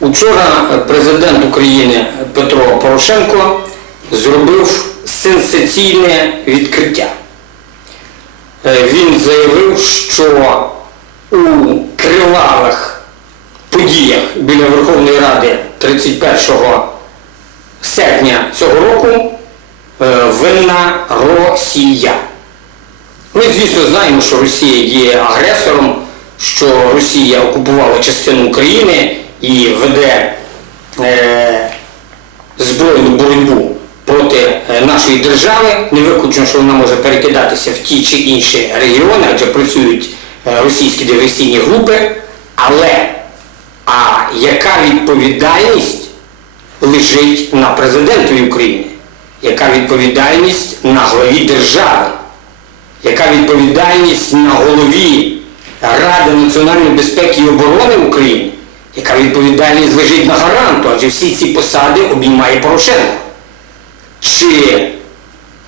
Учора президент України Петро Порошенко зробив сенсаційне відкриття. Е, Він заявив, що у кривавих подіях біля Верховної Ради 31 серпня цього року е, винна Росія. Ми, звісно, знаємо, що Росія є агресором, що Росія окупувала частину України і веде е, збройну боротьбу проти е, нашої держави. Не виключно, що вона може перекидатися в ті чи інші регіони, адже працюють е, російські диверсійні групи. Але а яка відповідальність лежить на президентові України? Яка відповідальність на главі держави? Яка відповідальність на голові Ради національної безпеки і оборони України? Яка відповідальність лежить на гаранту, адже всі ці посади обіймає Порошенко? Чи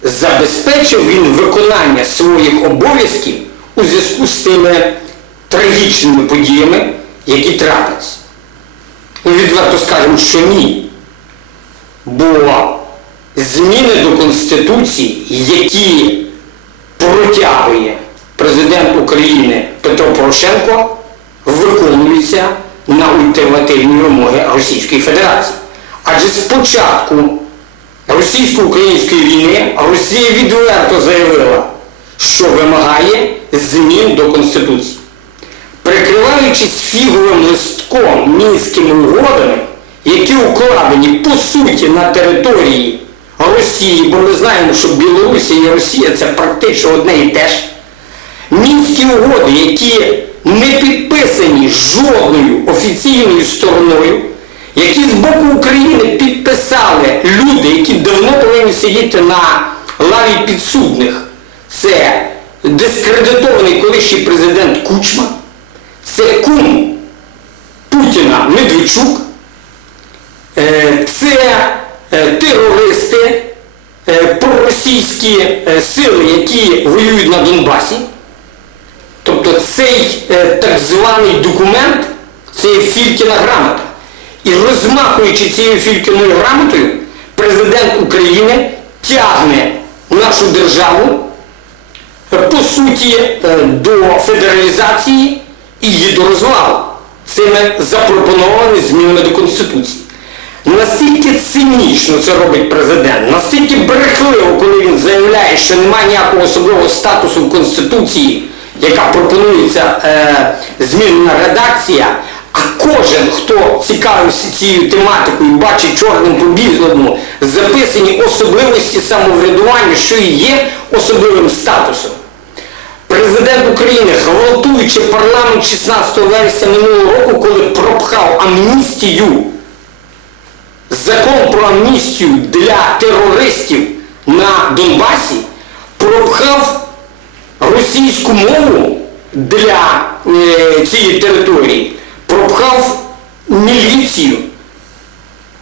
забезпечив він виконання своїх обов'язків у зв'язку з тими трагічними подіями, які трапляться? Ми відверто скажемо, що ні. Бо зміни до Конституції, які протягує президент України Петро Порошенко, виконуються на ультимативні вимоги Російської Федерації. Адже спочатку російсько-української війни Росія відверто заявила, що вимагає змін до Конституції. Прикриваючись фіговим листком мінськими угодами, які укладені по суті на території Росії, бо ми знаємо, що Білорусія і Росія це практично одне і те ж. Мінські угоди, які не підписані жодною офіційною стороною, які з боку України підписали люди, які давно повинні сидіти на лаві підсудних. Це дискредитований колишній президент Кучма, це кум Путіна Медведчук, Е, це е, терористи, е, проросійські сили, які воюють на Донбасі. Цей е, так званий документ це є Фількіна грамота. І розмахуючи цією Фількіною грамотою, президент України тягне нашу державу е, по суті е, до федералізації і її до розвалу цими запропонованими змінами до Конституції. Настільки цинічно це робить президент, настільки брехливо, коли він заявляє, що немає ніякого особливого статусу в Конституції, яка пропонується е, змінена редакція, а кожен, хто цікавився цією тематикою, бачить чорним по білому записані особливості самоврядування, що і є особливим статусом. Президент України, гвалтуючи парламент 16 вересня минулого року, коли пропхав амністію закон про амністію для терористів на Донбасі пропхав російську мову для е, цієї території, пропхав міліцію,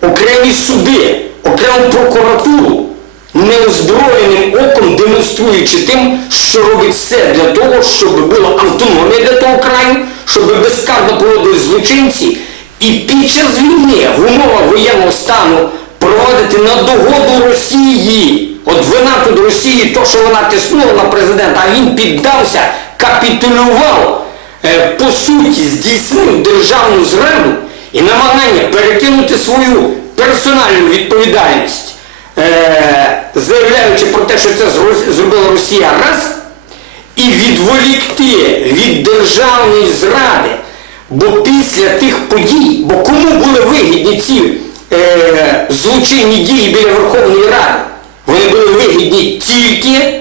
окремі суди, окрему прокуратуру, неозброєним оком демонструючи тим, що робить все для того, щоб була автономія для того краю, щоб безкарно поводили злочинці, і під час війни в умовах воєнного стану проводити на догоду Росії. От вина тут Росії, то, що вона тиснула на президента, а він піддався, капітулював, е, по суті, здійснив державну зраду і намагання перекинути свою персональну відповідальність, е, заявляючи про те, що це зробила Росія раз, і відволікти від державної зради. Бо після тих подій, бо кому були вигідні ці е, злочинні дії біля Верховної Ради? Вони були вигідні тільки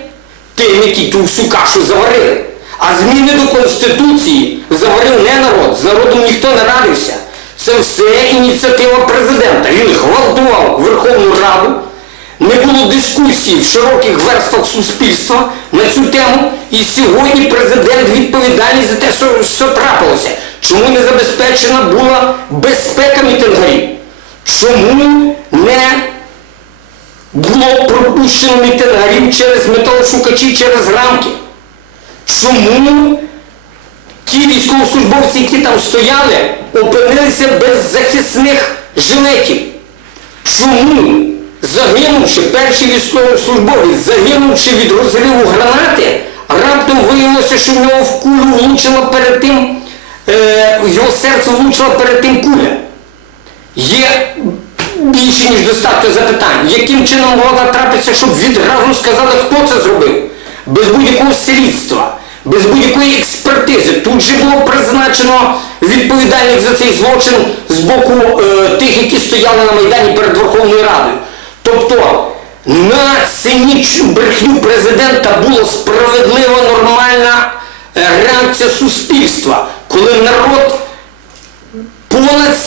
тим, які ту всю кашу заварили. А зміни до Конституції заварив не народ, з народом ніхто не радився. Це все ініціатива президента. Він гвалтував Верховну Раду, не було дискусії в широких верствах суспільства на цю тему, і сьогодні президент відповідальний за те, що, що трапилося. Чому не забезпечена була безпека мітингарів? Чому не було пропущено мітингарів через металошукачі, через рамки? Чому ті військовослужбовці, які там стояли, залишилися без захисних жилетів. Чому, загинувши перший військовослужбовець, загинувши від розриву гранати, раптом виявилося, що в нього в кулю влучила перед тим, е, його серце влучила перед тим куля. Є більше, ніж достатньо запитань. Яким чином могла трапитися, щоб відразу сказали, хто це зробив? Без будь-якого слідства, без будь-якої експертизи. Тут же було призначено відповідальних за цей злочин з боку е, тих, які стояли на Майдані перед Верховною Радою. Тобто на цинічну брехню президента була справедлива, нормальна е, реакція суспільства, коли народ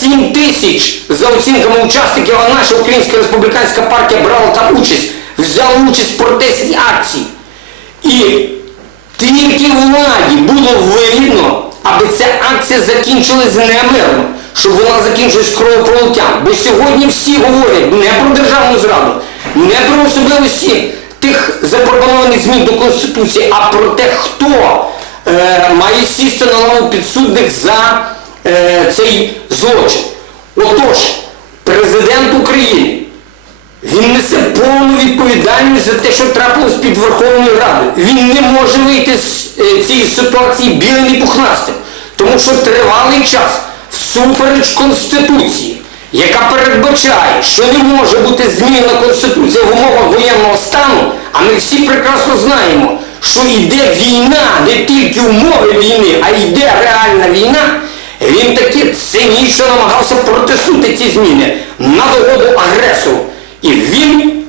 7 тисяч за оцінками учасників, а наша Українська республіканська партія брала там участь, взяла участь в протестній акції. І тільки владі було вигідно, аби ця акція закінчилась немирно, щоб вона закінчилась кровопролиттям. Бо сьогодні всі говорять не про державну зраду, не про особливості тих запропонованих змін до Конституції, а про те, хто е, має сісти на лаву підсудних за е, цей злочин. Отож, президент України, він несе повну відповідальність за те, що трапилось під Верховною Радою. Він не може вийти з е, цієї ситуації білим і пухнастим, тому що тривалий час всупереч Конституції, яка передбачає, що не може бути змінена Конституція в умовах воєнного стану, а ми всі прекрасно знаємо, що йде війна, не тільки умови війни, а йде реальна війна. Він таки цинічно намагався протиснути ці зміни на догоду агресору. І він,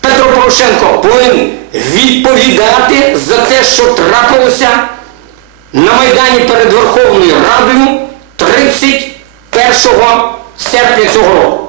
Петро Порошенко, повинен відповідати за те, що трапилося на Майдані перед Верховною Радою 31 серпня цього року.